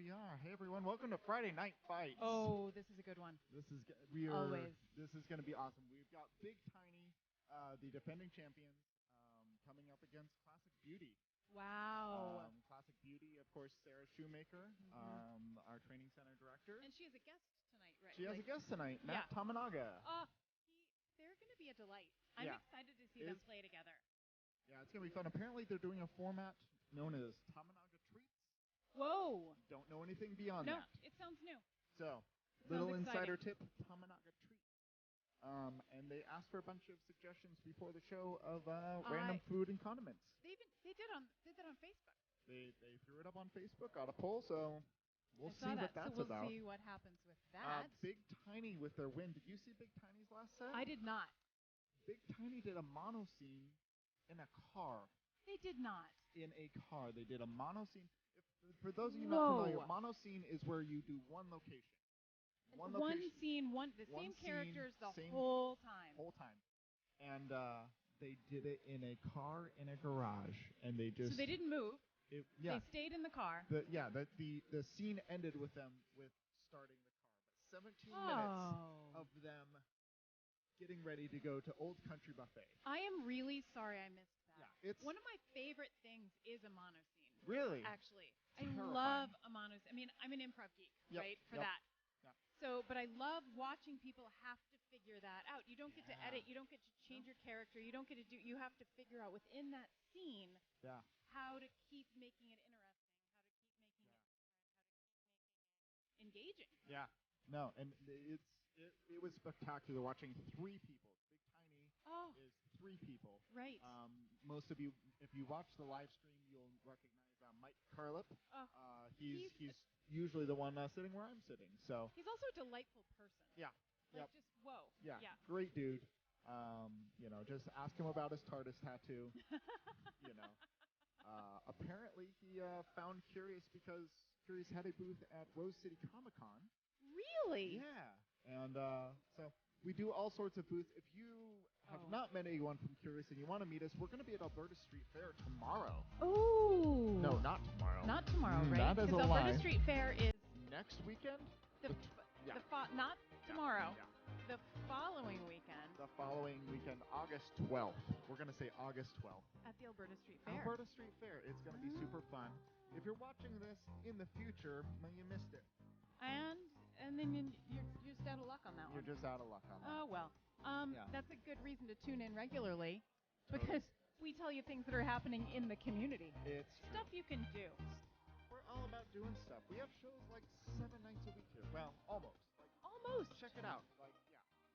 we are. Hey everyone, welcome to Friday Night Fights. Oh, this is a good one. Always. This is going to be awesome. We've got Big Tiny, the defending champions, coming up against Classic Beauty. Wow. Classic Beauty, of course, Sarah Shoemaker, our training center director. And she has a guest tonight, right? She has a guest tonight, Matt Tominaga. They're going to be a delight. I'm excited to see them play together. Yeah, it's going to be fun. Apparently, they're doing a format known as Tominaga Treats. Whoa. Don't know anything beyond No, that. it sounds new. So, Sounds insider exciting. tip, Tominaga Treats. And they asked for a bunch of suggestions before the show of random food and condiments. They did that on Facebook. They threw it up on Facebook, got a poll, so we'll see what that's so we'll about. see what happens with that. Big Tiny with their win. Did you see Big Tiny's last set? I did not. Big Tiny did a mono scene in a car. They did not. In a car. They did a mono scene. For those of you not familiar, mono scene is where you do one location. One scene, the same characters the whole time. And they did it in a car in a garage, and they just. So they didn't move. They stayed in the car. The scene ended with them starting the car, but 17 minutes of them getting ready to go to Old Country Buffet. I am really sorry I missed that. Yeah, it's one of my favorite things is a mono scene. Really? Actually, Terrifying. I love a mono scene. I mean, I'm an improv geek, right? For that. Yep. So, but I love watching people have to figure that out. You don't get to edit. You don't get to change your character. You don't get to do. You have to figure out within that scene how to keep making it interesting, how to keep making it engaging. Yeah. No, and it was spectacular watching three people. Big Tiny is three people. Right. Most of you, if you watch the live stream, you'll recognize Mike Carlip. He's usually the one sitting where I'm sitting. So he's also a delightful person. Yeah. Just whoa. Yeah. Great dude. Just ask him about his TARDIS tattoo. Apparently he found Curious because Curious had a booth at Rose City Comic Con. Really? Yeah. And so we do all sorts of booths. If you have not met anyone from Curious and you want to meet us, we're going to be at Alberta Street Fair tomorrow. Oh. No, not tomorrow. Not tomorrow, right? That is a lie. Alberta Alberta Street Fair is next weekend. Not tomorrow. Yeah. The following weekend. The following weekend, August 12th. We're going to say August 12th. At the Alberta Street Fair. Alberta Street Fair. It's going to be super fun. If you're watching this in the future, well, you missed it. And then you're just out of luck on that one. You're just out of luck on that. Oh, well. That's a good reason to tune in regularly because we tell you things that are happening in the community. It's stuff you can do. We're all about doing stuff. We have shows like 7 nights a week here. Well, almost. Almost. Check it out.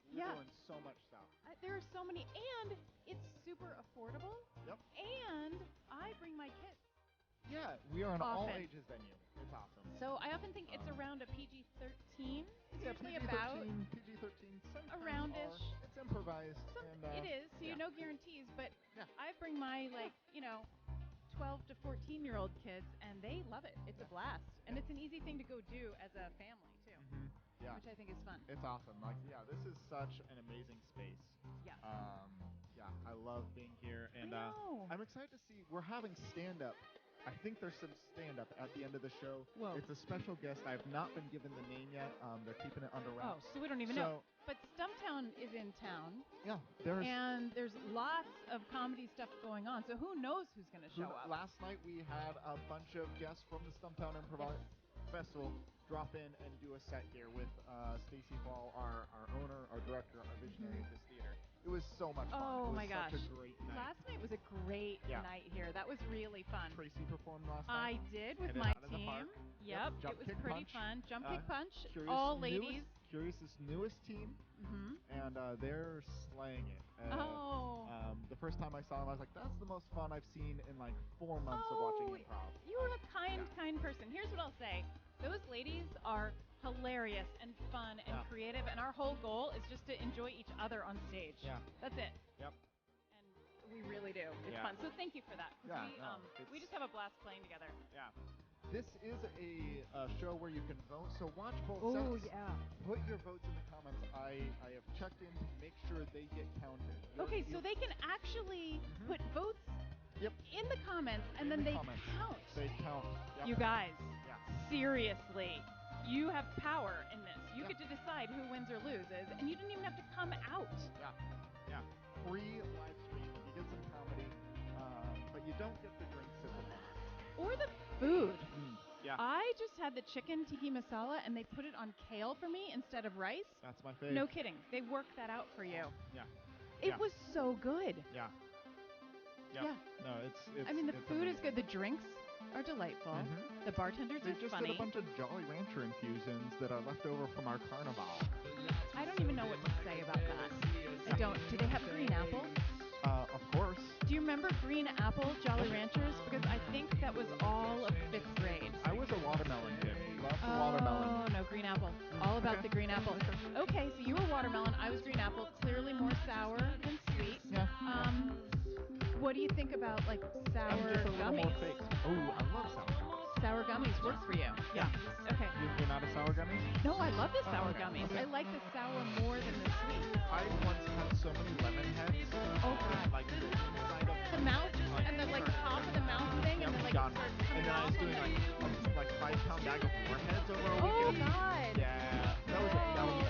We're doing so much stuff. There are so many, and it's super affordable. Yep. And I bring my kids. Yeah, we are an all-ages venue. It's awesome. So I often think it's around a PG-13. It's usually PG-13, about PG-13. Around-ish. It's improvised. It is, so no guarantees. But I bring my 12 to 14-year-old kids, and they love it. It's a blast, and it's an easy thing to go do as a family too. Yeah. Which I think is fun. It's awesome. This is such an amazing space. Yes. I love being here, and I know. I'm excited to see we're having stand-up. I think there's some stand-up at the end of the show. Whoa. It's a special guest. I have not been given the name yet. They're keeping it under wraps. So we don't even know. But Stumptown is in town. Yeah. And there's lots of comedy stuff going on. So who knows who's going to show up? Last night we had a bunch of guests from the Stumptown Improv Festival drop in and do a set here with Stacy Ball, our owner, our director, our visionary of this theater. It was so much fun. Oh my gosh. Such a great night. Last night was a great night here. That was really fun. Tracy performed last night. I did with my team. Yep, it was pretty fun. Jump Kick Punch, all ladies. Curious's newest team, and they're slaying it. The first time I saw them, I was like, that's the most fun I've seen in like 4 months of watching improv. You are a kind person. Here's what I'll say. Those ladies are hilarious and fun and creative, and our whole goal is just to enjoy each other on stage. Yeah. That's it. Yep. And we really do. It's fun. So thank you for that. We just have a blast playing together. Yeah. This is a show where you can vote, so watch both sets. Oh, yeah. Put your votes in the comments. I have checked in to make sure they get counted. So they can actually put votes in the comments, and then they count. They count. Yep. You guys, Yeah. seriously, you have power in this. You get to decide who wins or loses, and you didn't even have to come out. Yeah. Free live stream. You get some comedy, but you don't get the drinks at the bar. Or the food. Yeah. I just had the chicken tikka masala, and they put it on kale for me instead of rice. That's my favorite. No kidding. They worked that out for you. Yeah. It was so good. Yeah. No, it's I mean, the food is good. The drinks are delightful. The bartenders are funny. They just did a bunch of Jolly Rancher infusions that are left over from our carnival. I don't even know what to say about that. I don't. Do they have green apple? Of course. Do you remember green apple Jolly Ranchers? Because I think that was all of 5th grade. I was a watermelon kid. Loved the watermelon. Oh, no, green apple. All about the green apple. Okay, so you were watermelon. I was green apple. Clearly more sour than sweet. Yeah. What do you think about, like, sour gummies? Oh, I love sour gummies. Sour gummies work for you. Yeah. Okay. You're not a sour gummy? No, I love the sour gummies. I like the sour more than the sweet. I once had so many lemon heads. Oh, God. Like the inside of the mouth, and the, like, top of the mouth thing, and then, like, and then I was doing, like 5-pound bag of warheads over a weekend. Oh, God. Yeah. That was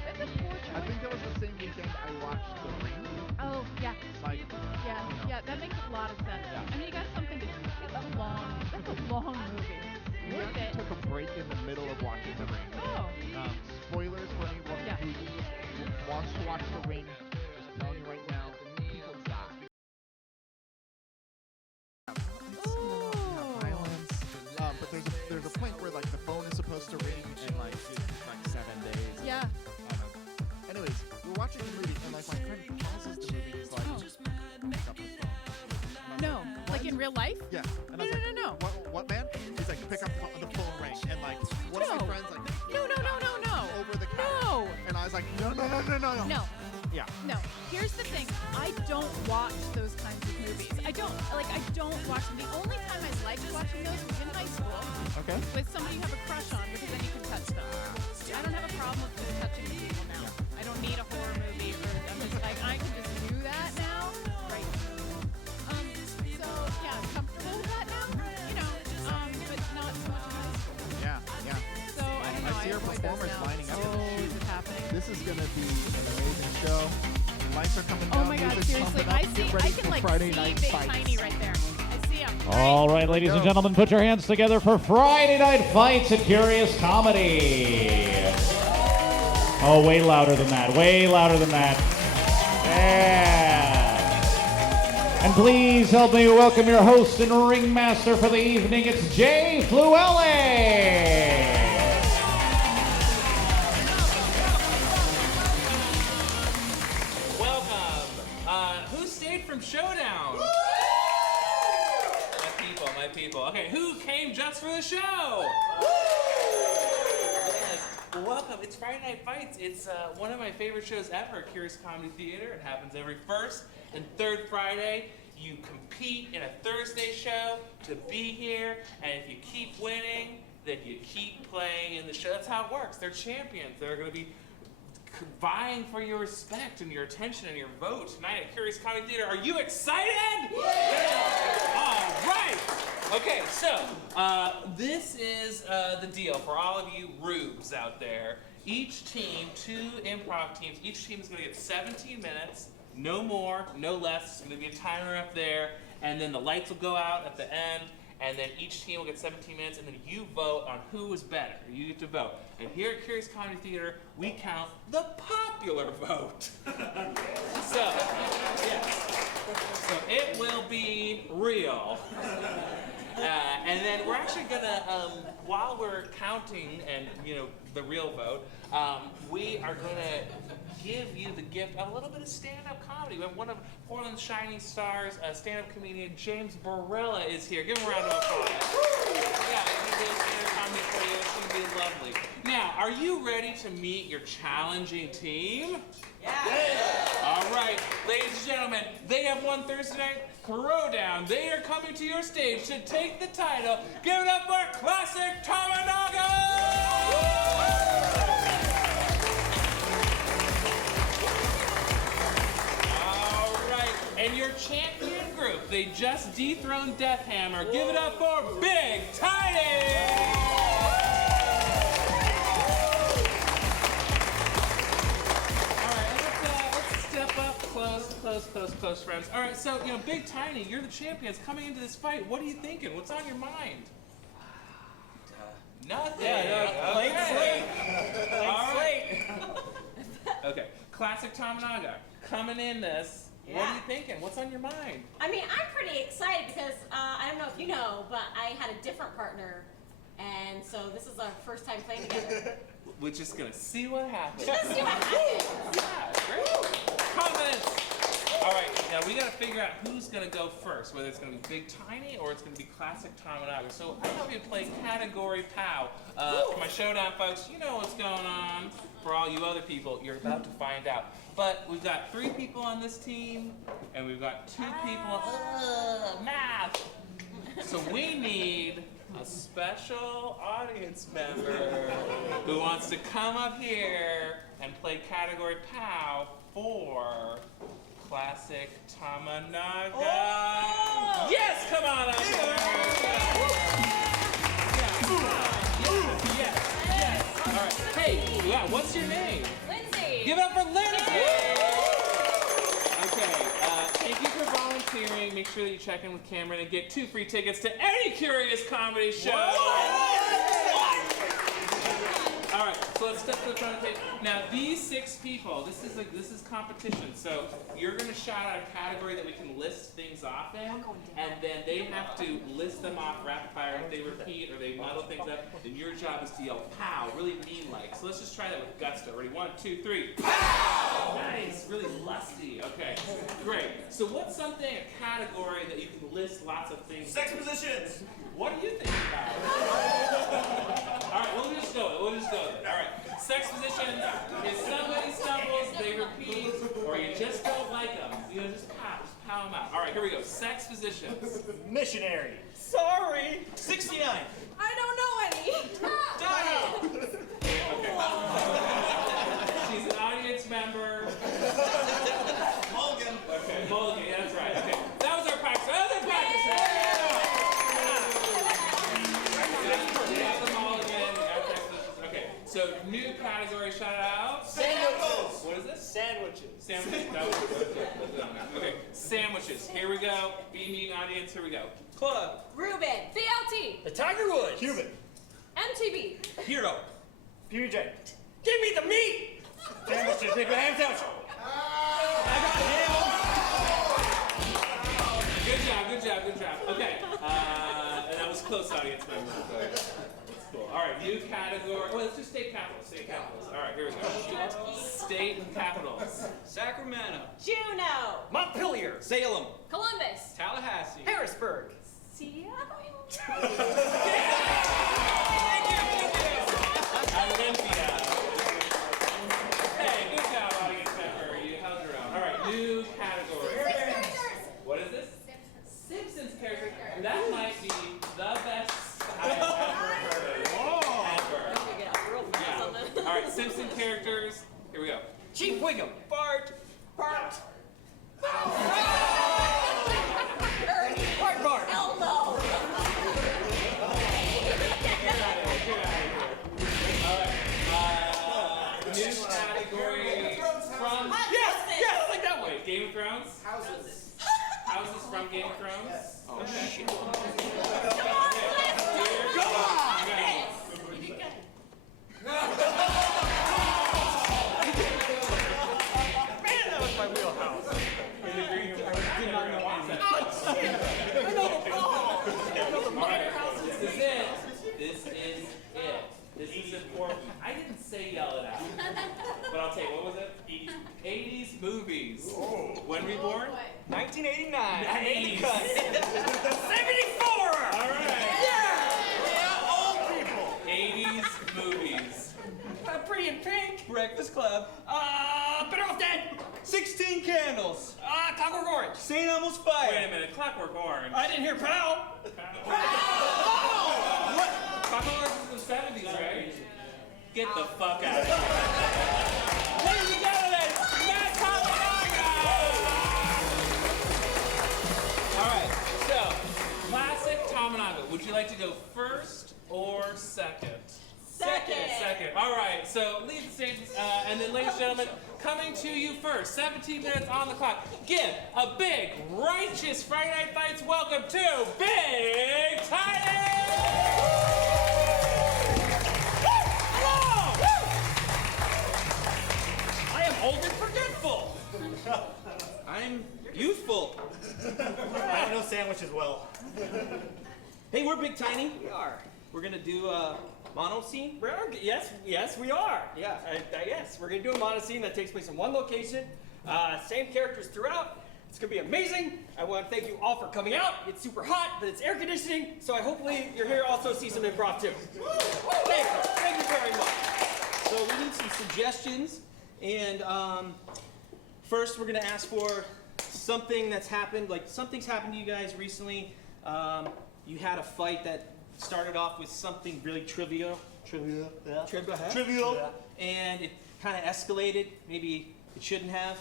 that's a poor choice. I think that was the same weekend I watched The Ring. Oh, yeah. Like, yeah, that makes a lot of sense. Yeah. I mean, you got something to do. That's a long movie. We actually took a break in the middle of watching The Ring. Oh. Spoilers for anyone who wants to watch The Ring. Just telling you right now, people die. Violence. But there's a point where like the phone is supposed to ring in like 7 days. Yeah. Anyways, we're watching the movie and like my friend pauses the movie. He's like, pick up the phone. No, like in real life? Yeah. And I was like, no. What man? He's like, pick up the phone ring. And like, one of my friends like, no. Over the counter. No. And I was like, no. No. Yeah. No. Here's the thing. I don't watch those kinds of movies. I don't watch them. The only time I liked watching those was in high school. Okay. With somebody you have a crush on, because then you can touch them. I don't have a problem with just touching people now. I don't need a horror movie, or I'm just like, I can just do that now. Right. So yeah, I'm comfortable with that now. You know, but not so much in high school. Yeah. So I don't know. I see our performers lining up. Is it happening? This is gonna be an amazing show. Lights are coming down. Oh my God, seriously. I can like Friday see Night bigTINY right there. I see him. All right, ladies and gentlemen, put your hands together for Friday Night Fights at Curious Comedy. Oh, way louder than that. Way louder than that. Yeah. And please help me welcome your host and ringmaster for the evening. It's Jay Fluelle. From Showdown. My people. Okay, who came just for the show? Yes, welcome. It's Friday Night Fights. It's one of my favorite shows ever at Curious Comedy Theater. It happens every first and third Friday. You compete in a Thursday show to be here, and if you keep winning, then you keep playing in the show. That's how it works. They're champions. They're going to be vying for your respect and your attention and your vote tonight at Curious Comedy Theater. Are you excited? Yeah! All right. Okay, so this is the deal for all of you rubes out there. Each team, 2 improv teams, each team is going to get 17 minutes, no more, no less. There's going to be a timer up there, and then the lights will go out at the end. And then each team will get 17 minutes, and then you vote on who is better. You get to vote. And here at Curious Comedy Theater, we count the popular vote. So it will be real. And then we're actually gonna, while we're counting and the real vote, we are gonna give you the gift of a little bit of stand-up comedy. We have one of Portland's shining stars, stand-up comedian James Barella is here. Give him a round of applause. Yeah, he did stand-up comedy for you. It's gonna be lovely. Now, are you ready to meet your challenging team? Yeah. All right, ladies and gentlemen, they have won Thursday night Throwdown. They are coming to your stage to take the title. Give it up for Classic Tominaga! And your champion group, they just dethroned Death Hammer. Give it up for bigTINY! Close friends. All right, so, bigTINY, you're the champions coming into this fight. What are you thinking? What's on your mind? Nothing. Blank slate. All right. Okay, classic Tominaga. Coming in this, what are you thinking? What's on your mind? I mean, I'm pretty excited because, I don't know if you know, but I had a different partner. And so this is our first time playing together. We're just going to see what happens. Let's see what happens. Yeah, great. Comments. All right, now we got to figure out who's going to go first, whether it's going to be bigTINY or it's going to be classic Tominaga. So I thought we'd play Category POW. For my showdown, folks, you know what's going on. For all you other people, you're about to find out. But we've got 3 people on this team, and we've got 2 people. Math. So we need a special audience member who wants to come up here and play Category POW for classic Tominaga. Oh! Yes, come on up here. Yes. All right. Hey, what's your name? Lindsay. Give it up for Lindsay. Okay. Thank you for volunteering. Make sure that you check in with Cameron and get 2 free tickets to any Curious Comedy show. All right, so let's step to the front of the table. Now, these 6 people, this is competition. So you're going to shout out a category that we can list things off in, and then they have to list them off rapid fire. If they repeat or they muddle things up, then your job is to yell "pow," really mean-like. So let's just try that with gusto. Ready? 1, 2, 3. Pow! Nice, really lusty. Okay, great. So what's something, a category that you can list lots of things? Sex positions. What do you think about it? All right, we'll just go. All right, sex positions. If somebody stumbles, they repeat, or you just don't like them, just pow them out. All right, here we go. Sex positions. Missionary. Sorry. 69. I don't know any. Dino. Okay. She's an audience member. Mulligan. Okay, Mulligan. Yeah, that's right. Okay, that was our practice. So, new category shout out. Sandwiches. What is this? Sandwiches. Sandwiches. That was okay. Sandwiches. Here we go. Be mean audience. Here we go. Club. Ruben. VLT. The Tiger Woods. Cuban. MTV. Hero. PJ. Give me the meat. Sandwiches. Big ham sandwich. I got Good job. Okay. And that was close, audience member. Cool. All right, new category. Well, let's just state capitals. All right, here we go. State capitals. Sacramento. Juneau. Montpelier. Salem. Columbus. Tallahassee. Harrisburg. Seattle. Olympia. Hey, good job, audience member. You held your own. All right, new category. What is this? Simpsons character. That might be the best I've ever heard. All right, Simpson characters. Here we go. Chief Wiggum. Bart. Ernie. Bart. Elmo. Get out of here. All right. New category from. Yes, like that one. Wait, Game of Thrones? Houses from Game of Thrones? Oh, shit. Come on, Go on. Man, that was my wheelhouse. This is important. I didn't say yell it out. But I'll tell you, what was it? 80s movies. When were you born? 1989. Nice. 74. All right. Yeah, old people. 80s movies. Pretty in Pink. Breakfast Club. Better Off Dead. 16 Candles. Clockwork Orange. St. Elmo's Fire. Wait a minute, Clockwork Orange. I didn't hear pow. What? Clockwork Orange is the 70s, right? Get the fuck out of here. Ladies and gentlemen, Matt Tominaga! All right. like to go first or second? Second. Second. All right. So lead the stage, and then, ladies and gentlemen, coming to you first. 17 minutes on the clock. Give a big, righteous Friday Night Fights welcome to bigTINY. Hello. I am old and forgetful. I'm youthful. I have no sandwich as well. Hey, we're bigTINY. We are. We're gonna do a mono scene. Yes, we are. Yeah, yes, we're gonna do a mono scene that takes place in one location. Same characters throughout. It's gonna be amazing. I want to thank you all for coming out. It's super hot, but it's air conditioning, so I hopefully you're here also see some improv too. Thank you very much. So we need some suggestions, and first we're gonna ask for something that's happened. Like something's happened to you guys recently. You had a fight that started off with something really trivial, and it kind of escalated. Maybe it shouldn't have.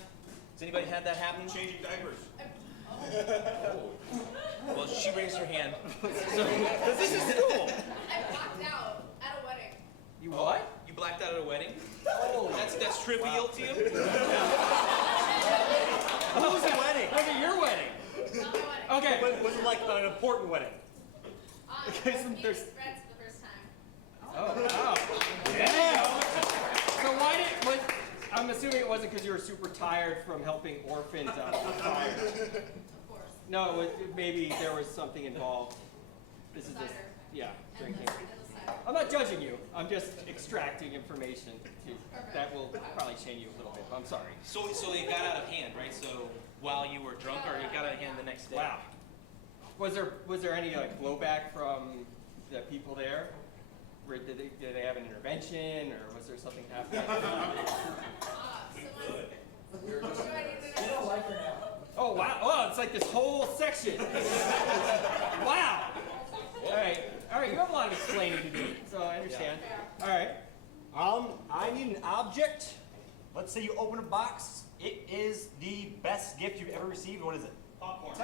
Has anybody had that happen? Changing diapers. Well, she raised her hand. This is school. I blacked out at a wedding. You what? You blacked out at a wedding? Oh, that's trivial to you? What was the wedding? Was it your wedding? Not my wedding. Okay. But was it like an important wedding? Meeting friends for the first time. Oh, wow. Yeah. So why did, I'm assuming it wasn't because you were super tired from helping orphans out of the fire. Of course. No, maybe there was something involved. This is Cider. yeah, drinking. And the cider. I'm not judging you. I'm just extracting information that will probably change you a little bit. I'm sorry. So it got out of hand, right? So while you were drunk, or it got out of hand the next day? Wow. Was there any like blowback from the people there? Did they have an intervention, or was there something happening? Oh wow! Oh, it's like this whole section. Wow. All right. You have a lot of explaining to do, so I understand. All right. I need an object. Let's say you open a box. It is the best gift you've ever received. What is it? Popcorn.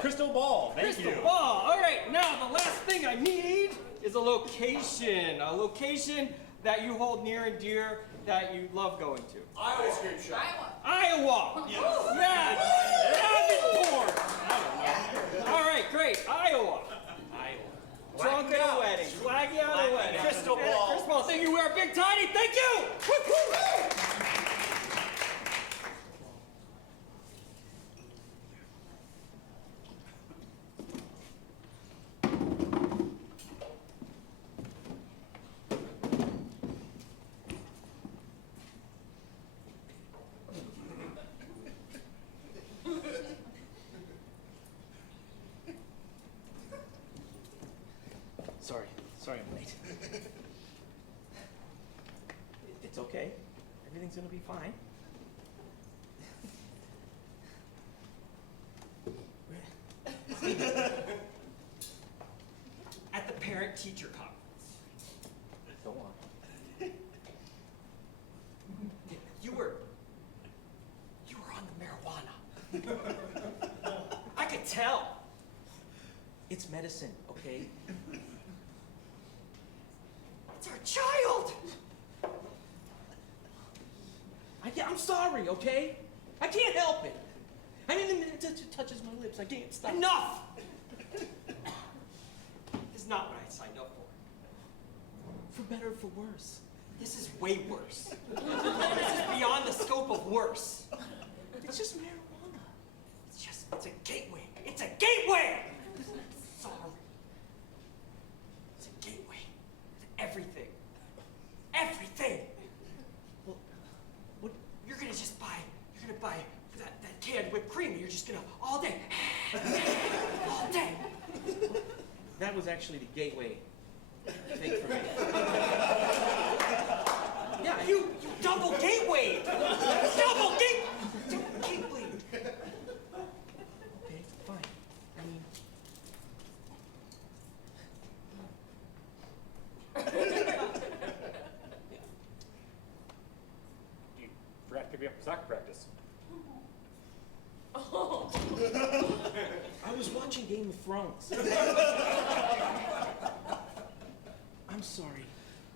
Crystal ball. Thank you. Crystal ball. All right. Now the last thing I need is a location. A location that you hold near and dear, that you love going to. Iowa Scream Shop. Iowa. Yes. Yeah. Davenport. All right. Great. Iowa. Drunk at a wedding. Blacking out at a wedding. Crystal ball. Crystal ball. Thank you. We're bigTINY. Thank you. Woo-hoo-hoo. Sorry I'm late. It's okay. Everything's gonna be fine. At the parent-teacher conference. Go on. You were on the marijuana. I could tell. It's medicine, okay? It's our child! I'm sorry, okay? I can't help it. I mean, the minute it touches my lips, I can't stop. Enough! This is not what I signed up for. For better or for worse. This is way worse. This is beyond the scope of worse. It's just marijuana. It's a gateway. It's a gateway! Sorry. It's a gateway to everything. Everything! Well, what, you're gonna buy that canned whipped cream, and you're just gonna, all day, all day. That was actually the gateway thing for me. Yeah, you double gateway! Double gateway! Okay, fine. I mean... You forgot to pick me up for soccer practice. I was watching Game of Thrones. I'm sorry.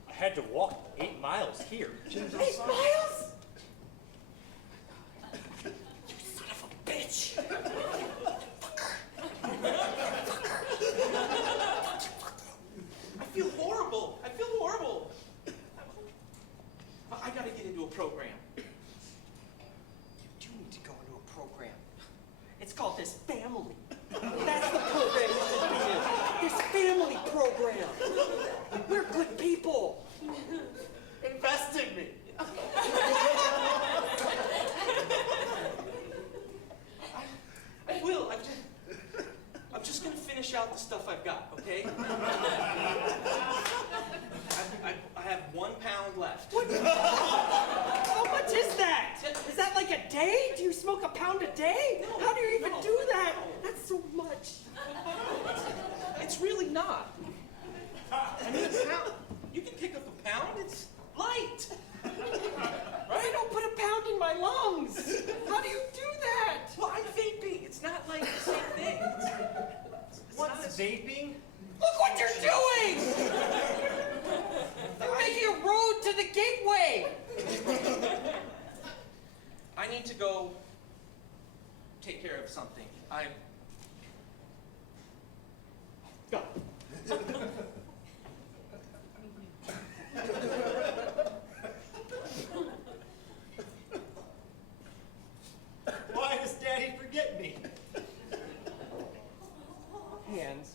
I had to walk 8 miles here. 8 miles? You son of a bitch! I feel horrible. I feel horrible. I gotta get into a program. You do need to go into a program. It's called This Family. That's the program you should be in. This family program. We're good people. Invest in me. I will. I'm just gonna finish out the stuff I've got, okay? I have 1 pound left. What? How much is that? Is that like a day? Do you smoke a pound a day? No, how do you even do that? That's so much. It's really not. I mean, a pound. You can pick up a pound. It's light. Right? I don't put a pound in my lungs. How do you do that? Well, I'm vaping. It's not like the same thing. What's vaping? Look what you're doing! You're making a road to the gateway! I need to go take care of something. Go. Why does Daddy forget me? Hands.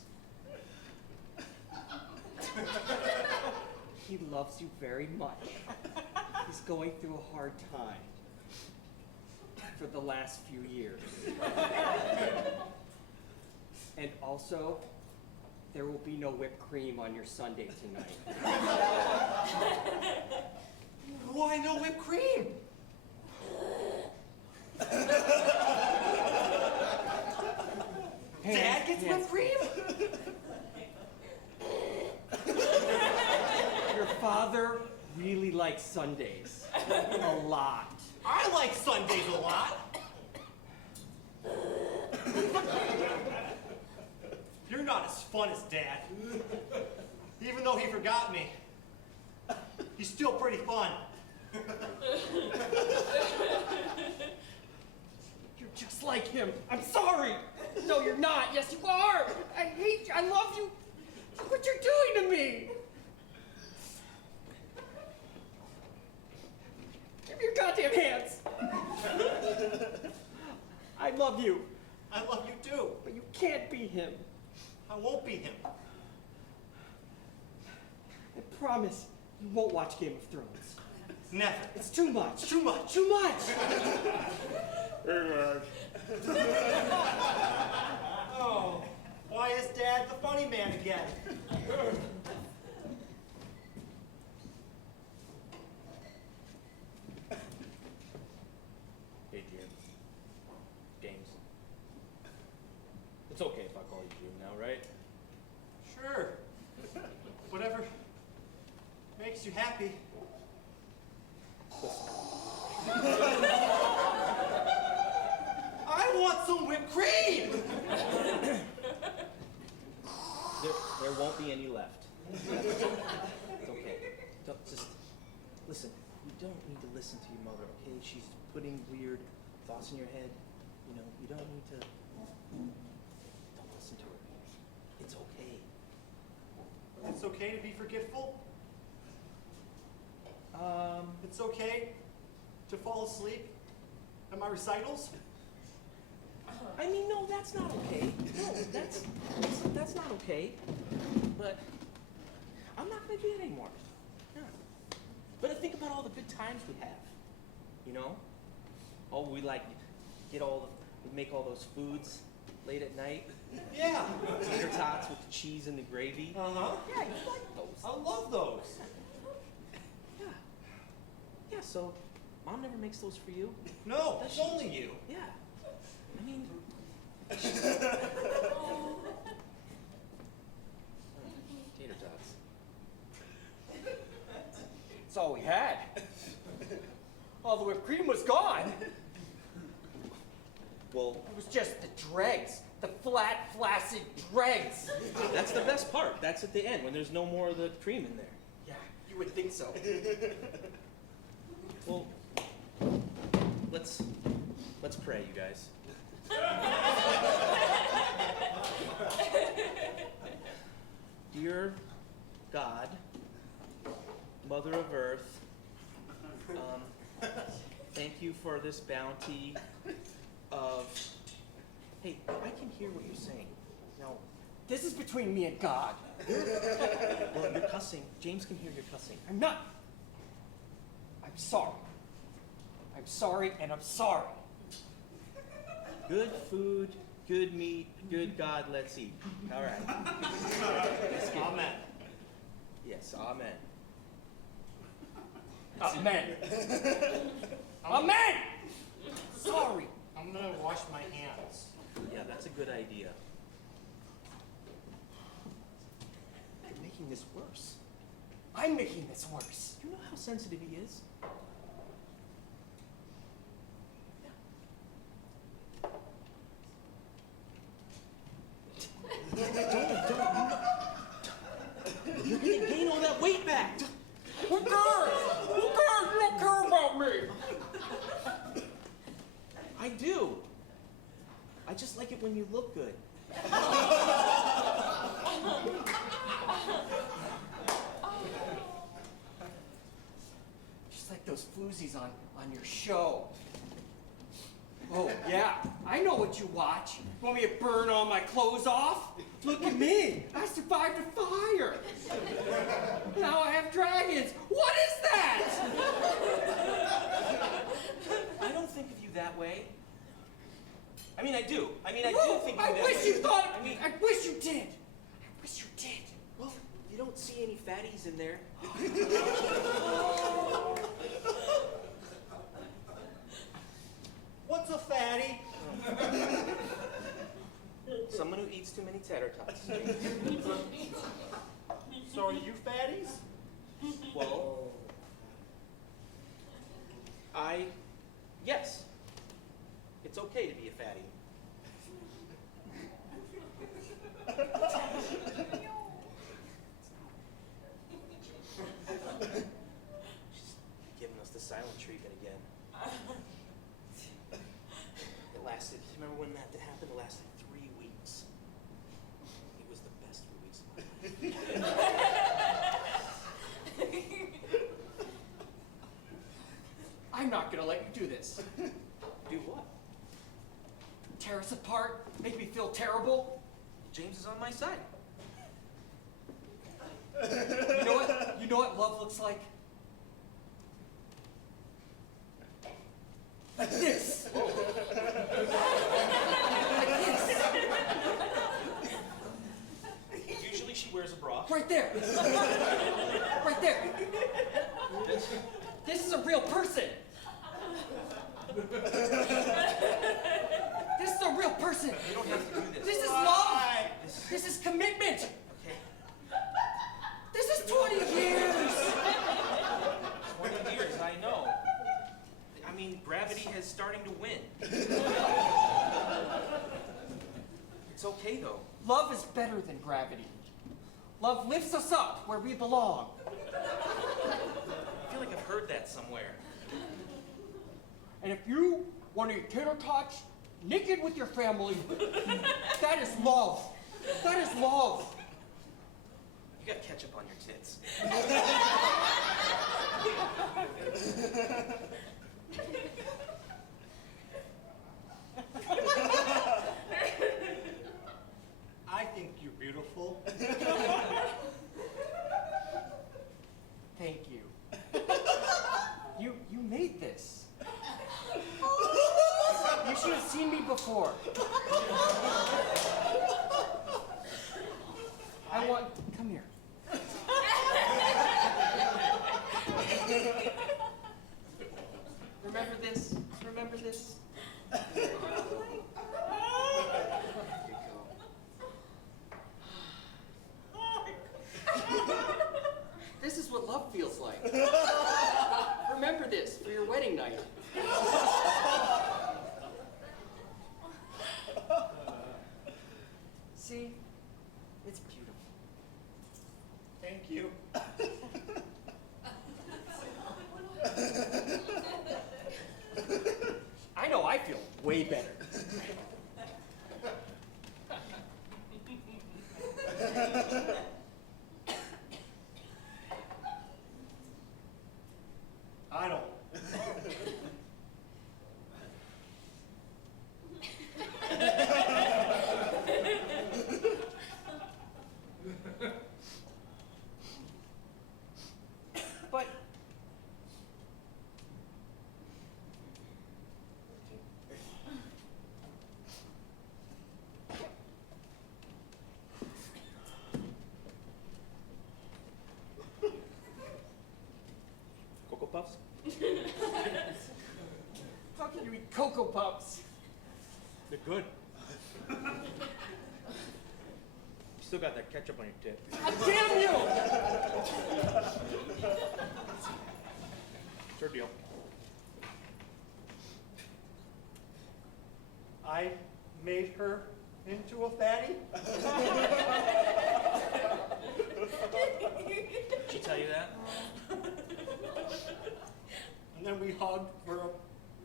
He loves you very much. He's going through a hard time for the last few years. And also, there will be no whipped cream on your sundae tonight. Why no whipped cream? Dad gets whipped cream? Your father really likes sundaes. A lot. I like Sundays a lot. You're not as fun as Dad. Even though he forgot me, he's still pretty fun. You're just like him. I'm sorry. No, you're not. Yes, you are. I hate you. I love you. Look what you're doing to me. Give me your goddamn hands. I love you. I love you too. But you can't be him. I won't be him. I promise you won't watch Game of Thrones. Never. It's too much. Too much. Too much. Oh, why is Dad the funny man again? Hey, Jim. James. It's okay if I call you Jim now, right? Sure. Whatever makes you happy. I want some whipped cream! There won't be any left. It's okay. Just listen. You don't need to listen to your mother, okay? She's putting weird thoughts in your head. You know, you don't need to. Don't listen to her. It's okay. It's okay to be forgetful? It's okay to fall asleep at my recitals? I mean, no, that's not okay. No, that's not okay. But I'm not gonna do it anymore. Yeah. But think about all the good times we have. You know? Oh, we make all those foods late at night. Yeah. Tater tots with the cheese and the gravy. Uh-huh. Yeah, you like those. I love those. Yeah. Yeah, so Mom never makes those for you? No, it's only you. Yeah. I mean... Tater tots. That's all we had. All the whipped cream was gone. Well, it was just the dregs, the flat, flaccid dregs. That's the best part. That's at the end when there's no more of the cream in there. Yeah, you would think so. Well, let's pray, you guys. Dear God, Mother of Earth, thank you for this bounty of... Hey, I can hear what you're saying. Now, This is between me and God. well, you're cussing. James can hear you cussing. I'm not. I'm sorry. I'm sorry, and I'm sorry. Good food, good meat, good God, let's eat. All right. Amen. Yes, amen. Amen. Amen! Sorry. I'm gonna wash my hands. Yeah, that's a good idea. You're making this worse. I'm making this worse. You know how sensitive he is? You're gonna gain all that weight back. Who cares? Who cares? You don't care about me. I do. I just like it when you look good. Just like those floozies on your show. Oh, yeah. I know what you watch. Want me to burn all my clothes off? Look at me. I survived a fire. Now I have dragons. What is that? I don't think of you that way. I mean, I do. I do think of I you that wish way. you thought. I mean, I wish you did. I wish you did. well, you don't see any fatties in there. What's a fatty? Someone who eats too many tater tots. So are you fatties? Well, yes. It's okay to be a fatty. She's giving us the silent treatment again. It lasted, you remember when that happened? It lasted 3 weeks. It was the best 3 weeks of my life. I'm not gonna let you do this. Do what? Tear us apart, make me feel terrible. James is on my side. You know what? You know what love looks like? Like this. Like this. Usually she wears a bra. Right there. Right there. This is a real person. This is a real person. You don't have to do this. This is love. This is commitment. Okay. This is 20 years. 20 years, I know. I mean, gravity is starting to win. It's okay, though. Love is better than gravity. Love lifts us up where we belong. I feel like I've heard that somewhere. And if you want to eat tater tots naked with your family, that is love. That is love. You got ketchup on your tits. I think you're beautiful. Thank you. You made this. You should have seen me before. Come here. Remember this? Remember this? This is what love feels like. Remember this for your wedding night. way better. I don't. But Cocoa Puffs? How can you eat Cocoa Puffs? They're good. You still got that ketchup on your tip. Damn you! It's your deal. I made her into a fatty. Did she tell you that? And then we hugged for a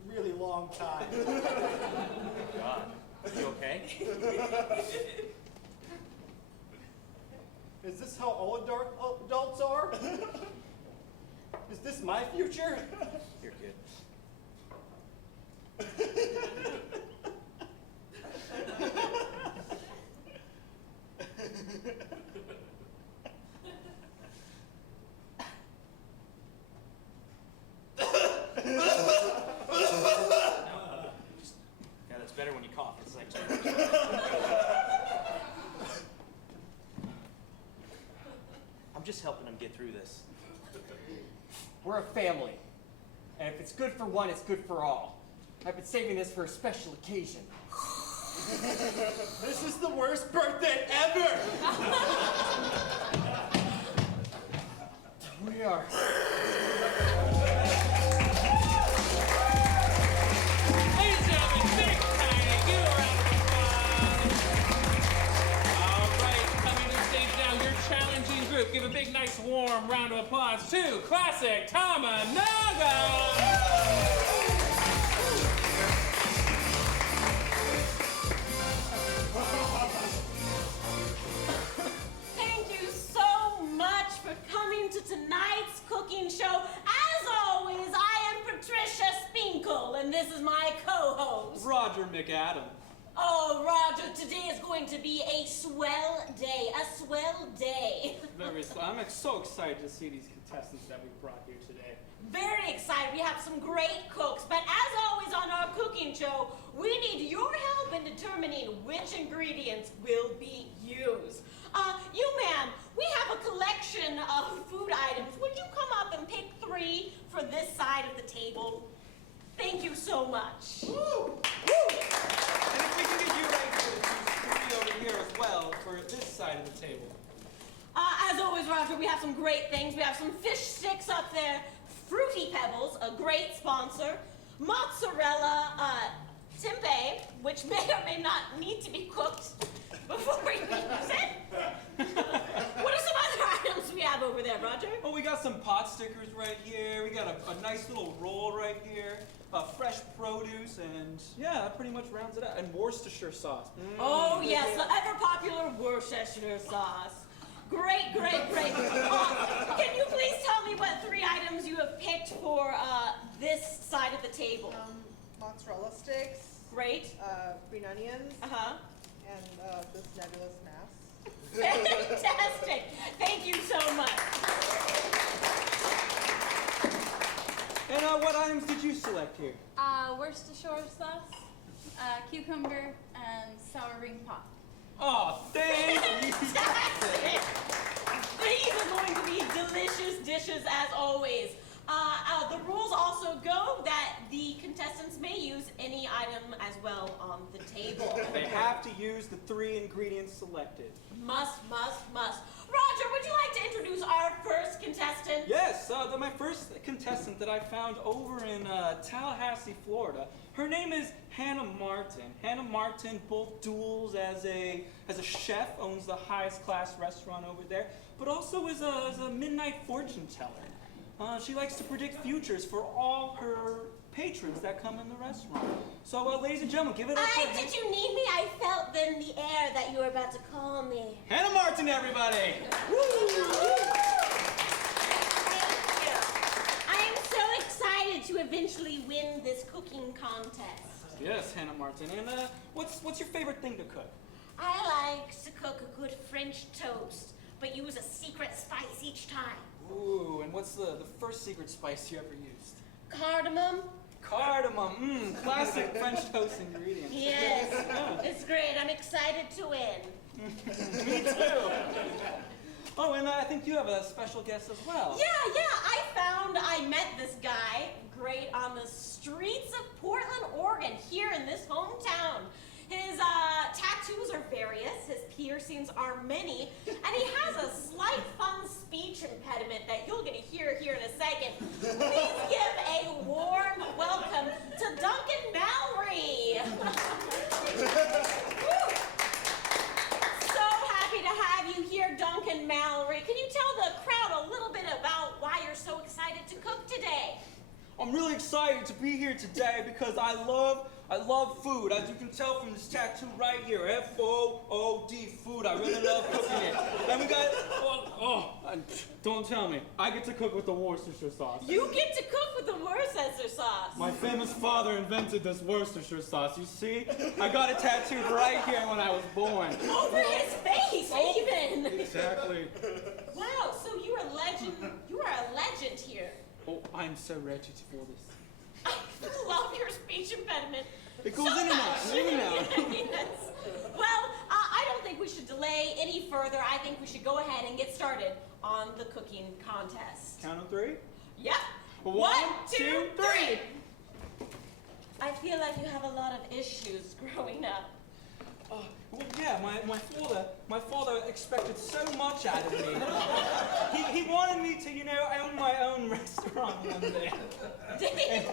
really long time. God. You okay? Is this how all adults are? Is this my future? Here, kid. Yeah, that's better when you cough. It's like I'm just helping him get through this. We're a family. And if it's good for one, it's good for all. I've been saving this for a special occasion. This is the worst birthday ever! We are. Ladies and gentlemen, bigTINY, give a round of applause. All right, coming to the stage now, your challenging group. Give a big, nice, warm round of applause to Classic Tominaga. Thank you so much for coming to tonight's cooking show. As always, I am Patricia Spinkle, and this is my co-host. Roger McAdam. Oh, Roger, today is going to be a swell day, a swell day. Very swell. I'm so excited to see these contestants that we brought here today. Very excited. We have some great cooks, but as always on our cooking show, we need your help in determining which ingredients will be used. You ma'am, we have a collection of food items. Would you come up and pick 3 for this side of the table? Thank you so much. Woo! Woo! And if we can get you right here, these 3 over here as well for this side of the table. As always, Roger, we have some great things. We have some fish sticks up there, Fruity Pebbles, a great sponsor, mozzarella tempeh, which may or may not need to be cooked before we use it. What are some other items we have over there, Roger? Oh, we got some pot stickers right here. We got a nice little roll right here. Fresh produce, and yeah, that pretty much rounds it out. And Worcestershire sauce. Oh, yes, the ever-popular Worcestershire sauce. Great, great, great. Can you please tell me what 3 items you have picked for this side of the table? Mozzarella sticks. Great. Green onions. Uh-huh. And this nebulous mass. Fantastic. Thank you so much. And what items did you select here? Worcestershire sauce, cucumber, and sour ring pop. Oh, thank you. Fantastic. These are going to be delicious dishes as always. The rules also go that the contestants may use any item as well on the table. They have to use the 3 ingredients selected. Must, must, must. Roger, would you like to introduce our first contestant? Yes, my first contestant that I found over in Tallahassee, Florida. Her name is Hannah Martin. Hannah Martin both duels as a chef, owns the highest class restaurant over there, but also is a midnight fortune teller. She likes to predict futures for all her patrons that come in the restaurant. So, ladies and gentlemen, give it up for Did you need me? I felt in the air that you were about to call me. Hannah Martin, everybody! Thank you. I am so excited to eventually win this cooking contest. Yes, Hannah Martin. And what's your favorite thing to cook? I like to cook a good French toast, but use a secret spice each time. Ooh, and what's the first secret spice you ever used? Cardamom. Cardamom, classic French toast ingredient. Yes, it's great. I'm excited to win. Me too. Oh, and I think you have a special guest as well. Yeah, I met this guy, great, on the streets of Portland, Oregon, here in this hometown. His tattoos are various, his piercings are many, and he has a slight fun speech impediment that you'll get to hear here in a second. Please give a warm welcome to Duncan Mallory. So happy to have you here, Duncan Mallory. Can you tell the crowd a little bit about why you're so excited to cook today? I'm really excited to be here today because I love food. As you can tell from this tattoo right here, F-O-O-D, food. I really love cooking it. And we got, don't tell me. I get to cook with the Worcestershire sauce. You get to cook with the Worcestershire sauce. My famous father invented this Worcestershire sauce. You see? I got it tattooed right here when I was born. Over his face, even. Exactly. Wow, so you're a legend. You are a legend here. Oh, I'm so ready for this. I love your speech impediment. It goes in and out, in and out. Yes. Well, I don't think we should delay any further. I think we should go ahead and get started on the cooking contest. Count of three? Yep. 1, 2, 3. I feel like you have a lot of issues growing up. Well, yeah, my father expected so much out of me. He wanted me to, own my own restaurant one day. Did he?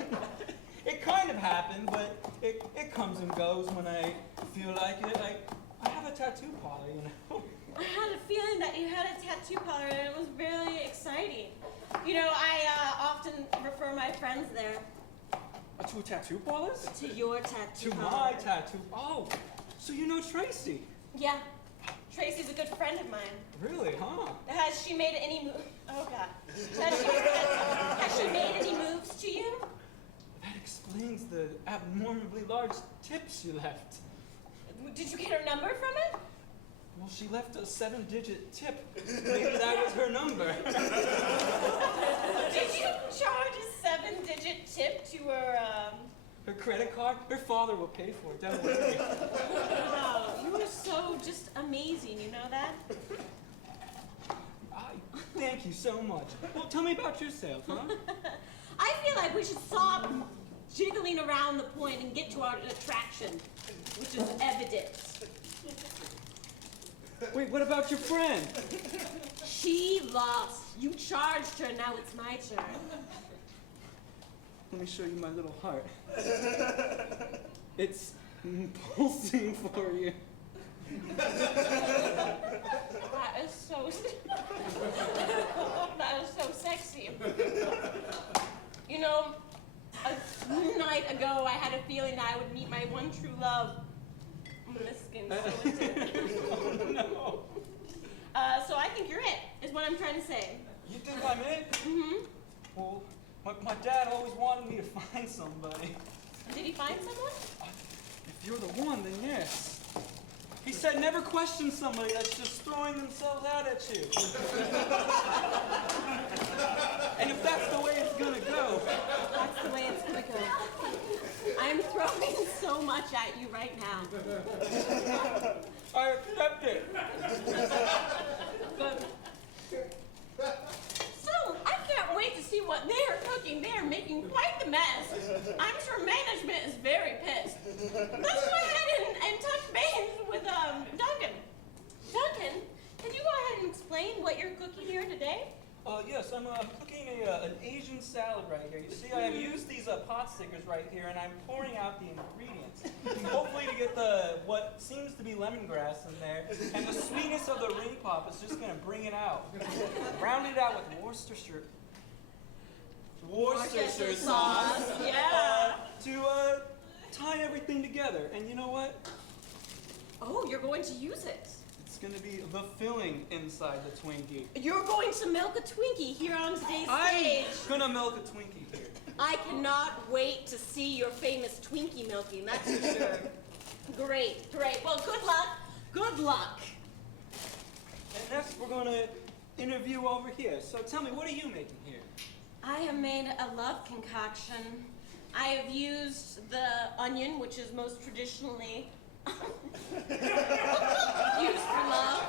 It kind of happened, but it comes and goes when I feel like it. I have a tattoo parlor, I had a feeling that you had a tattoo parlor, and it was really exciting. I often refer my friends there. To tattoo parlors? To your tattoo To parlor. my tattoo. Oh, so you know Tracy? Yeah. Tracy's a good friend of mine. Really, huh? Has she made any moves? Oh, God. Has she made any moves to you? That explains the abnormally large tip she left. Did you get her number from it? Well, she left a 7-digit tip. Maybe that was her number. Did you charge a 7-digit tip to her, Her credit card? Her father will pay for it, don't worry. Wow, you are so just amazing, you know that? Thank you so much. Well, tell me about yourself, huh? I feel like we should stop jiggling around the point and get to our attraction, which is evidence. Wait, what about your friend? She lost. You charged her, now it's my turn. Let me show you my little heart. It's pulsing for you. That is so that is so sexy. A night ago I had a feeling that I would meet my one true love. This skin's so intense. Oh, no. So I think you're it, is what I'm trying to say. You think I'm it? Mm-hmm. Well, my dad always wanted me to find somebody. Did he find someone? If you're the one, then yes. He said never question somebody that's just throwing themselves out at you. And if that's the way it's gonna go. That's the way it's gonna go. I'm throwing so much at you right now. I accept it. Good. So, I can't wait to see what they're cooking. They're making quite the mess. I'm sure management is very pissed. Let's go ahead and touch base with Duncan. Duncan, can you go ahead and explain what you're cooking here today? Yes, I'm cooking an Asian salad right here. You see, I have used these pot stickers right here, and I'm pouring out the ingredients. Hopefully to get what seems to be lemongrass in there, and the sweetness of the ring pop is just going to bring it out. Round it out with Worcestershire. Worcestershire sauce, yeah. To tie everything together. And you know what? Oh, you're going to use it. It's going to be the filling inside the Twinkie. You're going to milk a Twinkie here on today's stage. I'm going to milk a Twinkie here. I cannot wait to see your famous Twinkie milking, that's for sure. Great. Well, good luck. Good luck. And next we're going to interview over here. So tell me, what are you making here? I have made a love concoction. I have used the onion, which is most traditionally used for love,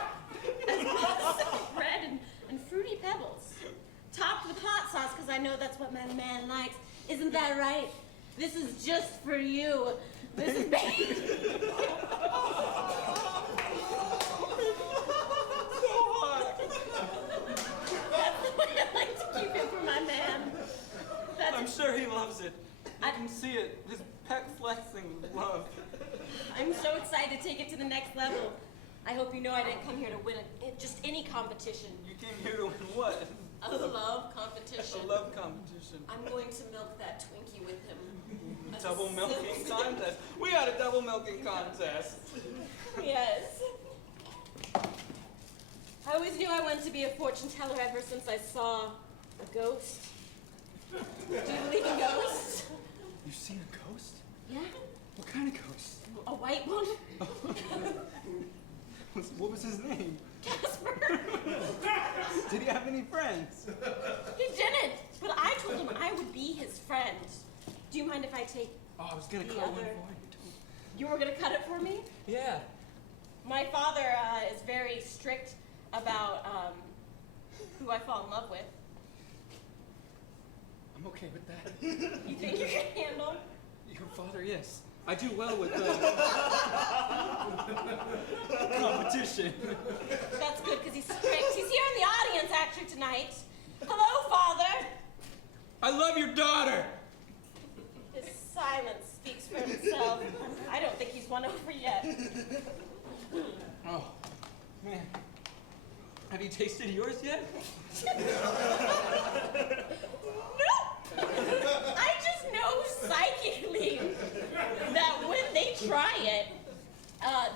as well as bread and fruity pebbles. Topped with hot sauce, because I know that's what my man likes. Isn't that right? This is just for you. This is baby. So hot. That's the way I like to keep it for my man. I'm sure he loves it. I can see it. His pet flexing with love. I'm so excited to take it to the next level. I hope you know I didn't come here to win just any competition. You came here to win what? A love competition. A love competition. I'm going to milk that Twinkie with him. Double milking contest. We got a double milking contest. Yes. I always knew I wanted to be a fortune teller ever since I saw a ghost. Do you believe in ghosts? You've seen a ghost? Yeah. What kind of ghost? A white one? What was his name? Casper. Did he have any friends? He didn't, but I told him I would be his friend. Do you mind if I take Oh, I was going to cut one for you. You were going to cut it for me? Yeah. My father is very strict about who I fall in love with. I'm okay with that. You think you can handle? Your father, yes. I do well with competition. That's good, because he's strict. He's here in the audience, actually, tonight. Hello, Father. I love your daughter. His silence speaks for himself. I don't think he's won over yet. Oh, man. Have you tasted yours yet? No! I just know psychically that when they try it,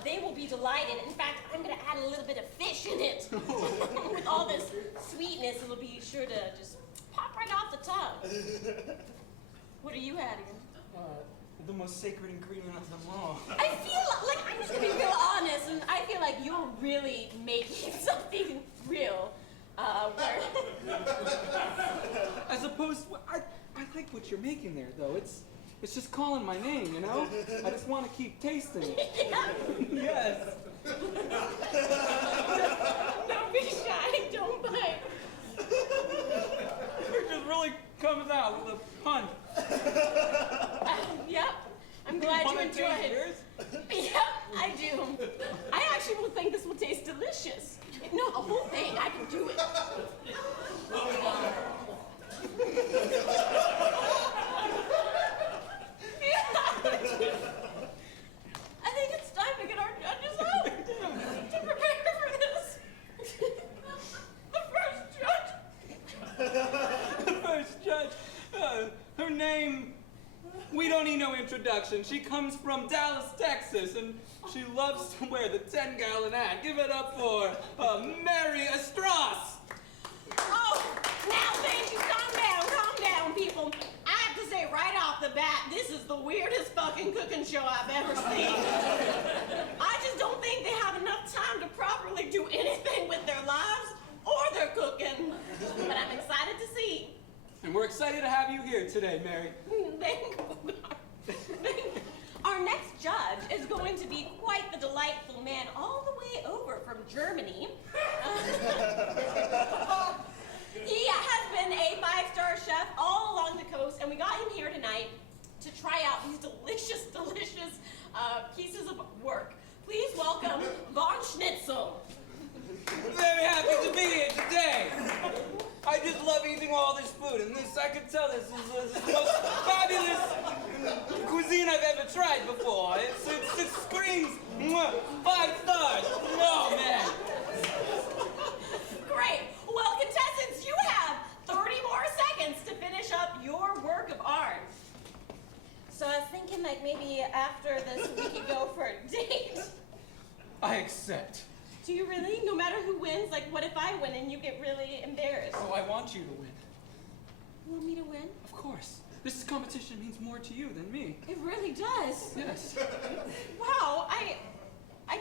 they will be delighted. In fact, I'm going to add a little bit of fish in it. With all this sweetness, it'll be sure to just pop right off the tongue. What are you adding? The most sacred ingredient of them all. I feel like, I'm just going to be real honest, and I feel like you're really making something real. As opposed to, I like what you're making there, though. It's just calling my name, you know? I just want to keep tasting it. Yes. Don't be shy, don't bite. It just really comes out with a punch. Yep. I'm glad you enjoy it. Yep, I do. I actually will think this will taste delicious. No, the whole thing. I can do it. I think it's time to get our judges out to prepare for this. The first judge. Her name, we don't need no introduction. She comes from Dallas, Texas, and she loves to wear the 10-gallon hat. Give it up for Mary Estras. Oh, now thank you. Calm down, people. I have to say right off the bat, this is the weirdest fucking cooking show I've ever seen. I just don't think they have enough time to properly do anything with their lives or their cooking. But I'm excited to see. And we're excited to have you here today, Mary. Thank you. Our next judge is going to be quite the delightful man all the way over from Germany. He has been a 5-star chef all along the coast, and we got him here tonight to try out these delicious, delicious pieces of work. Please welcome Von Schnitzel. Very happy to be here today. I just love eating all this food, and this, I can tell this is the most fabulous cuisine I've ever tried before. It screams 5 stars. Oh, man. Great. Well, contestants, you have 30 more seconds to finish up after this so we can go for a date. I accept. Do you really? No matter who wins? Like, what if I win and you get really embarrassed? Oh, I want you to win. You want me to win? Of course. This competition means more to you than me. It really does. Yes. Wow, I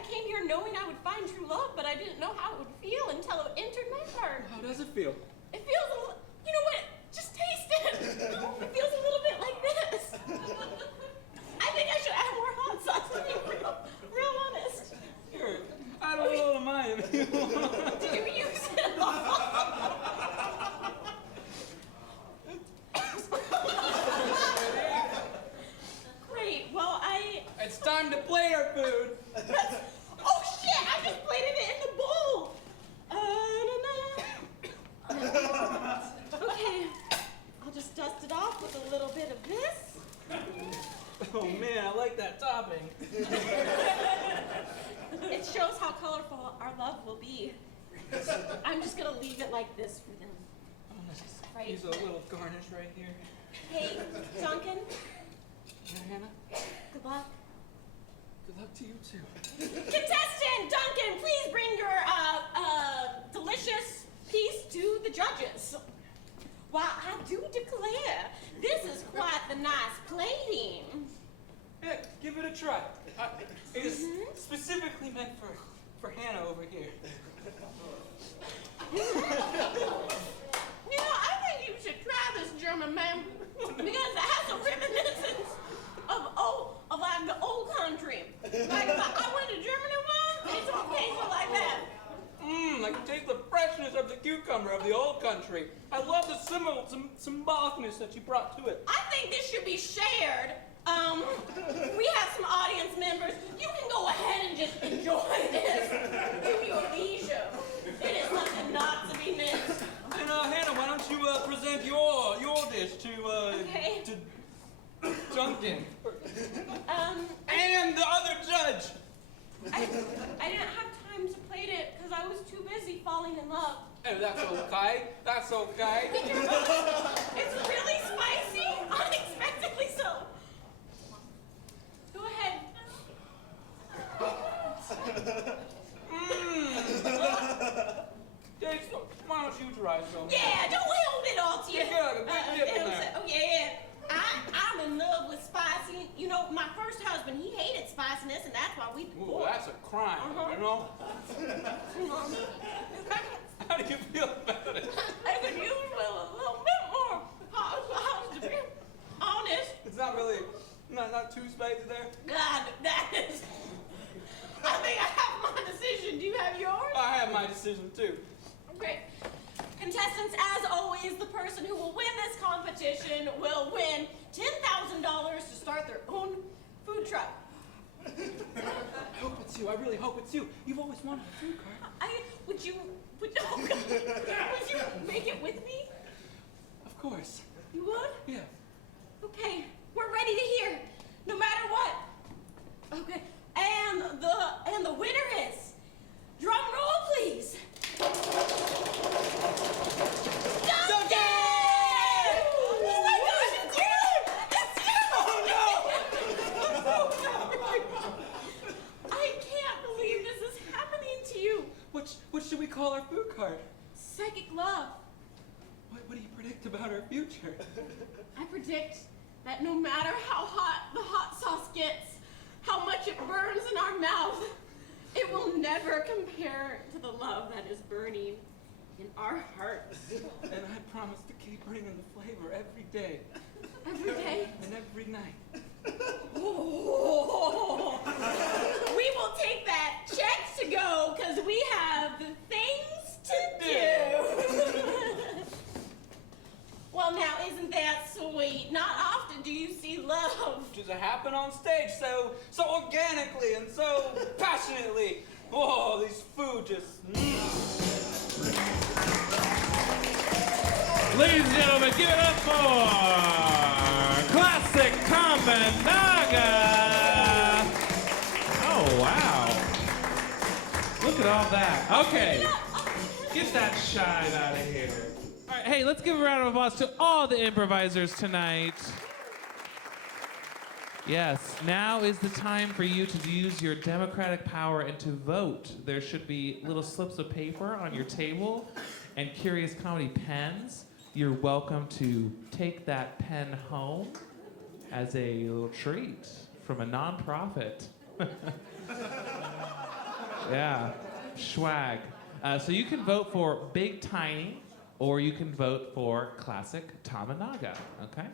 came here knowing I would find true love, but I didn't know how it would feel until it entered my heart. How does it feel? It feels a little, you know what? Just taste it. It feels a little bit like this. I think I should add more hot sauce to be real honest. Sure. I don't know mine if you want. Do you use it all? Great, well, It's time to plate our food. oh shit, I just plated it in the bowl. Okay, I'll just dust it off with a little bit of this. Oh man, I like that topping. It shows how colorful our love will be. I'm just gonna leave it like this for them. I'm gonna just Right. use a little garnish right here. Hey, Duncan, Yeah, Hannah, good luck. good luck to you too. Contestant Duncan, please bring your delicious piece to the judges. Well, I do declare, this is quite the nice plating. Yeah, give it a try. It is specifically meant for Hannah over here. You know, I think you should try this German man because it has a reminiscence of like the old country. Like if I went to Germany once, it's all tasted like that. I can taste the freshness of the cucumber of the old country. I love the symbolicness that you brought to it. I think this should be shared. We have some audience members. You can go ahead and just enjoy this. Give you a leisure. It is something not to be missed. And Hannah, why don't you present your dish to Okay. to Duncan And the other judge. I didn't have time to plate it because I was too busy falling in love. Oh, that's okay. That's okay. It's really spicy, unexpectedly so. Go ahead. Why don't you try some? Yeah, don't hold it all to you. You got a big dip in there. Oh yeah. I'm in love with spicy. You know, my first husband, he hated spiciness, and that's why we Ooh, divorced. that's a crime, you know? How do you feel about it? I could use a little bit more hot sauce to be honest. It's not really, not too spicy there? God, that is. I think I have my decision. Do you have yours? I have my decision too. Great. Contestants, as always, the person who will win this competition will win $10,000 to start their own food truck. I hope it's you. I really hope it's you. You've always wanted a food cart. Would you make it with me? Of course. You would? Yeah. Okay, we're ready to hear, no matter what. Okay, and the winner is, drum roll please. Duncan! Oh my gosh, it's you! It's you! Oh no! I can't believe this is happening to you. What should we call our food cart? Psychic love. What do you predict about our future? I predict that no matter how hot the hot sauce gets, how much it burns in our mouth, it will never compare to the love that is burning in our hearts. And I promise to keep bringing the flavor every day. Every day? And every night. Oh. We will take that check to go because we have things to do. Well, now, isn't that sweet? Not often do you see love. Does it happen on stage so organically and so passionately? Oh, this food just. Ladies and gentlemen, give it up for classic Tominaga. Oh, wow. Look at all that. Okay. Get that shine out of here. All right, hey, let's give a round of applause to all the improvisers tonight. Yes, now is the time for you to use your democratic power and to vote. There should be little slips of paper on your table and Curious Comedy pens. You're welcome to take that pen home as a little treat from a nonprofit. Yeah, swag. So you can vote for bigTINY or you can vote for classic Tominaga, okay?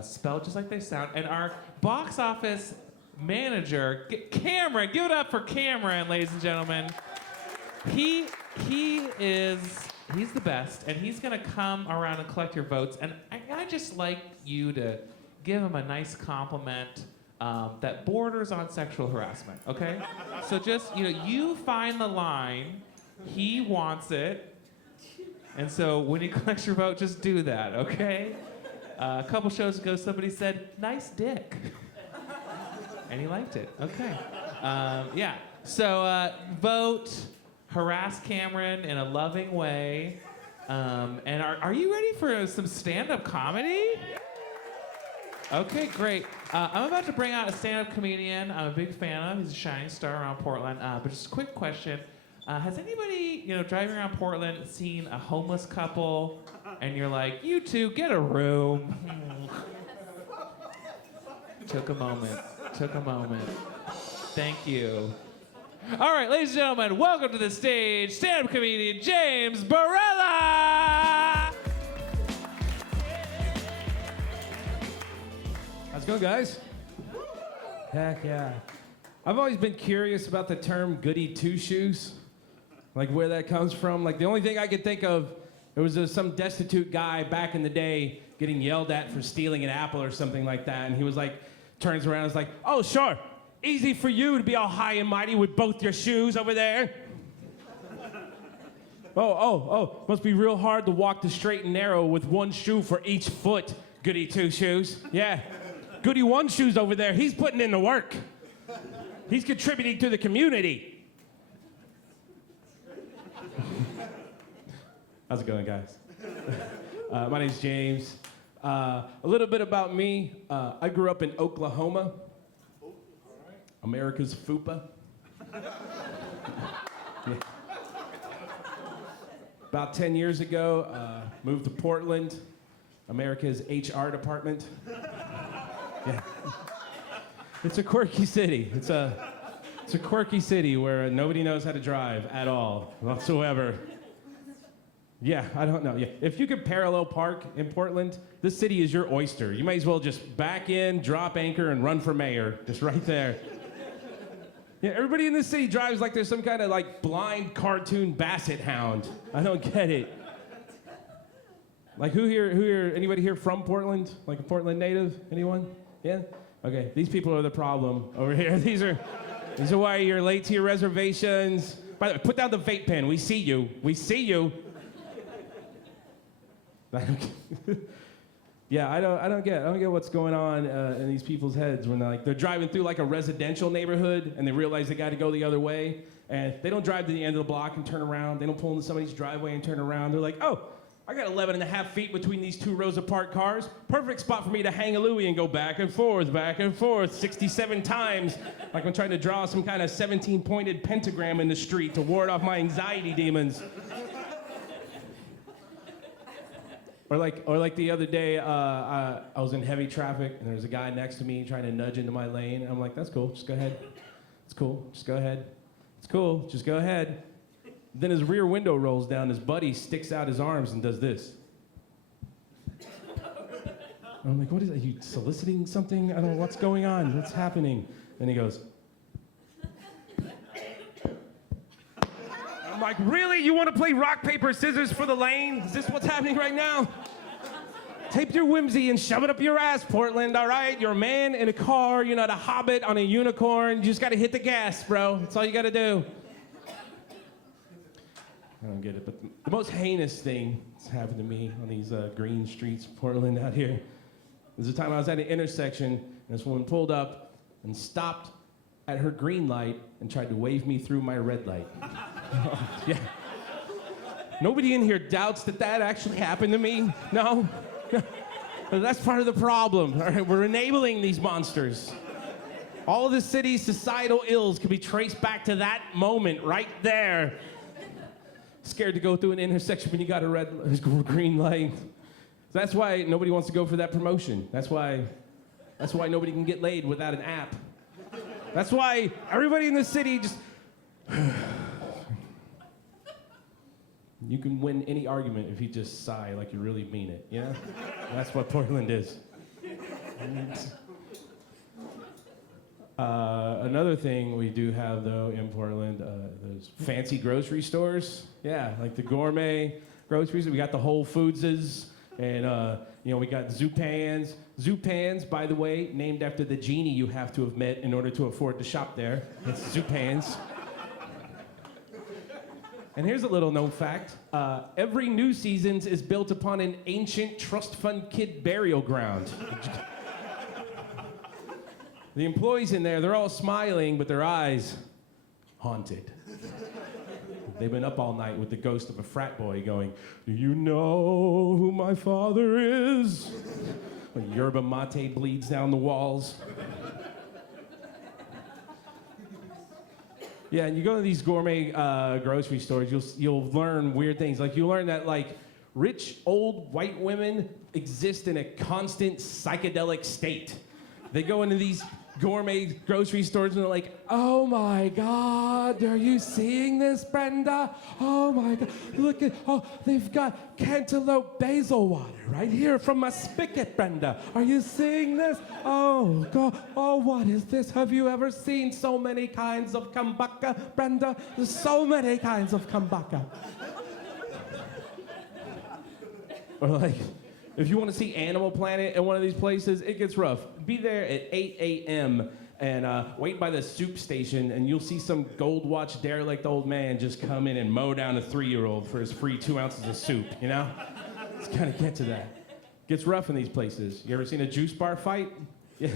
Spelled just like they sound. And our box office manager, Cameron, give it up for Cameron, ladies and gentlemen. He's the best, and he's gonna come around and collect your votes. And I just like you to give him a nice compliment that borders on sexual harassment, okay? So just, you find the line, he wants it, and so when he collects your vote, just do that, okay? A couple shows ago, somebody said, "Nice dick." And he liked it. Okay. Yeah. So vote, harass Cameron in a loving way. And are you ready for some stand-up comedy? Okay, great. I'm about to bring out a stand-up comedian I'm a big fan of. He's a shining star around Portland. But just a quick question. Has anybody, driving around Portland seen a homeless couple and you're like, you two, get a room? Took a moment. Thank you. All right, ladies and gentlemen, welcome to the stage, stand-up comedian James Barella! How's it going, guys? Heck yeah. I've always been curious about the term goody two-shoes, like where that comes from. Like the only thing I could think of, there was some destitute guy back in the day getting yelled at for stealing an apple or something like that, and he was like, turns around and is like, "Oh, sure, easy for you to be all high and mighty with both your shoes over there." Oh, must be real hard to walk the straight and narrow with one shoe for each foot, goody two shoes. Yeah, goody one shoes over there, he's putting in the work. He's contributing to the community. How's it going, guys? My name's James. A little bit about me. I grew up in Oklahoma. America's FUPA. Yeah. About 10 years ago, moved to Portland, America's HR department. Yeah. It's a quirky city. It's a quirky city where nobody knows how to drive at all, whatsoever. Yeah, I don't know. Yeah. If you could parallel park in Portland, this city is your oyster. You might as well just back in, drop anchor, and run for mayor. Just right there. Yeah, everybody in this city drives like there's some kind of like blind cartoon basset hound. I don't get it. Like who here, anybody here from Portland? Like a Portland native? Anyone? Yeah? Okay, these people are the problem over here. These are why you're late to your reservations. By the way, put down the vape pen. We see you. We see you. Yeah, I don't get what's going on in these people's heads when they're driving through like a residential neighborhood and they realize they got to go the other way, and they don't drive to the end of the block and turn around. They don't pull into somebody's driveway and turn around. They're like, oh, I got 11.5 feet between these two rows of parked cars. Perfect spot for me to hang a Louie and go back and forth 67 times, like I'm trying to draw some kind of 17-pointed pentagram in the street to ward off my anxiety demons. Or like the other day, I was in heavy traffic, and there was a guy next to me trying to nudge into my lane, and I'm like, that's cool, just go ahead. It's cool, just go ahead. It's cool, just go ahead. Then his rear window rolls down, his buddy sticks out his arms and does this. And I'm like, what is that, are you soliciting something? I don't know, what's going on, what's happening? And he goes, I'm like, really? You want to play rock, paper, scissors for the lane? Is this what's happening right now? Tape your whimsy and shove it up your ass, Portland, all right? You're a man in a car, you're not a hobbit on a unicorn. You just got to hit the gas, bro. That's all you got to do. I don't get it, but the most heinous thing that's happened to me on these green streets of Portland out here is the time I was at an intersection and this woman pulled up and stopped at her green light and tried to wave me through my red light. Yeah. Nobody in here doubts that actually happened to me? No? But that's part of the problem. All right, we're enabling these monsters. All of the city's societal ills can be traced back to that moment right there. Scared to go through an intersection when you got a green light. That's why nobody wants to go for that promotion. That's why nobody can get laid without an app. That's why everybody in the city just... You can win any argument if you just sigh like you really mean it, you know? That's what Portland is. Another thing we do have, though, in Portland, those fancy grocery stores. Yeah, like the gourmet groceries. We got the Whole Foodses, and, we got Zupans. Zupans, by the way, named after the genie you have to have met in order to afford to shop there. It's Zupans. And here's a little known fact. Every New Seasons is built upon an ancient trust fund kid burial ground. The employees in there, they're all smiling, but their eyes haunted. They've been up all night with the ghost of a frat boy going, "Do you know who my father is?" Yerba mate bleeds down the walls. Yeah, and you go to these gourmet grocery stores, you'll learn weird things. Like you learn that rich old white women exist in a constant psychedelic state. They go into these gourmet grocery stores and they're like, "Oh my God, are you seeing this, Brenda? Oh my God, look at, they've got cantaloupe basil water right here from my spigot, Brenda. Are you seeing this? Oh God, oh, what is this? Have you ever seen so many kinds of kombucha, Brenda? There's so many kinds of kombucha." Or if you want to see Animal Planet at one of these places, it gets rough. Be there at 8 a.m. and wait by the soup station, and you'll see some gold watch derelict old man just come in and mow down a 3-year-old for his free 2 ounces of soup, you know? It's gotta get to that. Gets rough in these places. You ever seen a juice bar fight? Yeah.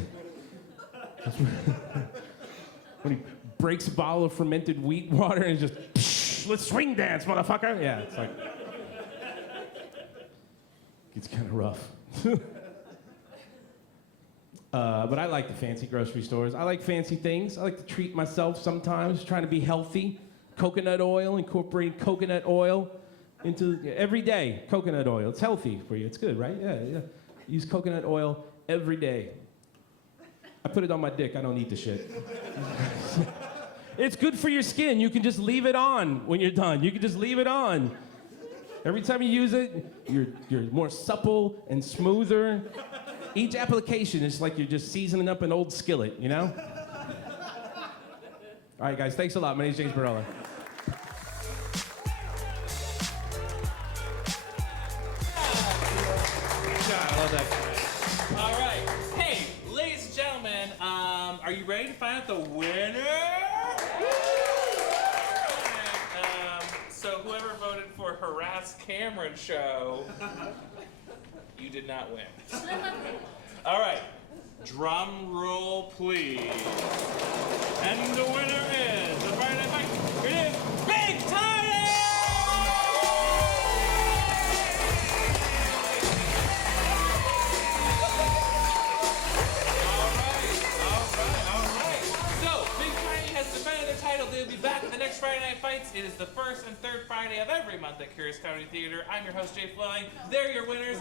When he breaks a bottle of fermented wheat water and just, "Psh, let's swing dance, motherfucker." Yeah, it's like... It's kind of rough. But I like the fancy grocery stores. I like fancy things. I like to treat myself sometimes, trying to be healthy. Coconut oil, incorporating coconut oil into every day. Coconut oil, it's healthy for you. It's good, right? Yeah. Use coconut oil every day. I put it on my dick. I don't eat the shit. It's good for your skin. You can just leave it on when you're done. You can just leave it on. Every time you use it, you're more supple and smoother. Each application is like you're just seasoning up an old skillet, you know? All right, guys, thanks a lot. My name's James Barella. I love that. All right. Hey, ladies and gentlemen, are you ready to find out the winner? So whoever voted for Harass Cameron show, you did not win. All right, drum roll please. And the winner is the Friday Night Fight. It is bigTINY! All right. So bigTINY has defended their title. They'll be back at the next Friday Night Fights. It is the first and third Friday of every month at Curious Comedy Theater. I'm your host, Jay Fleming. They're your winners.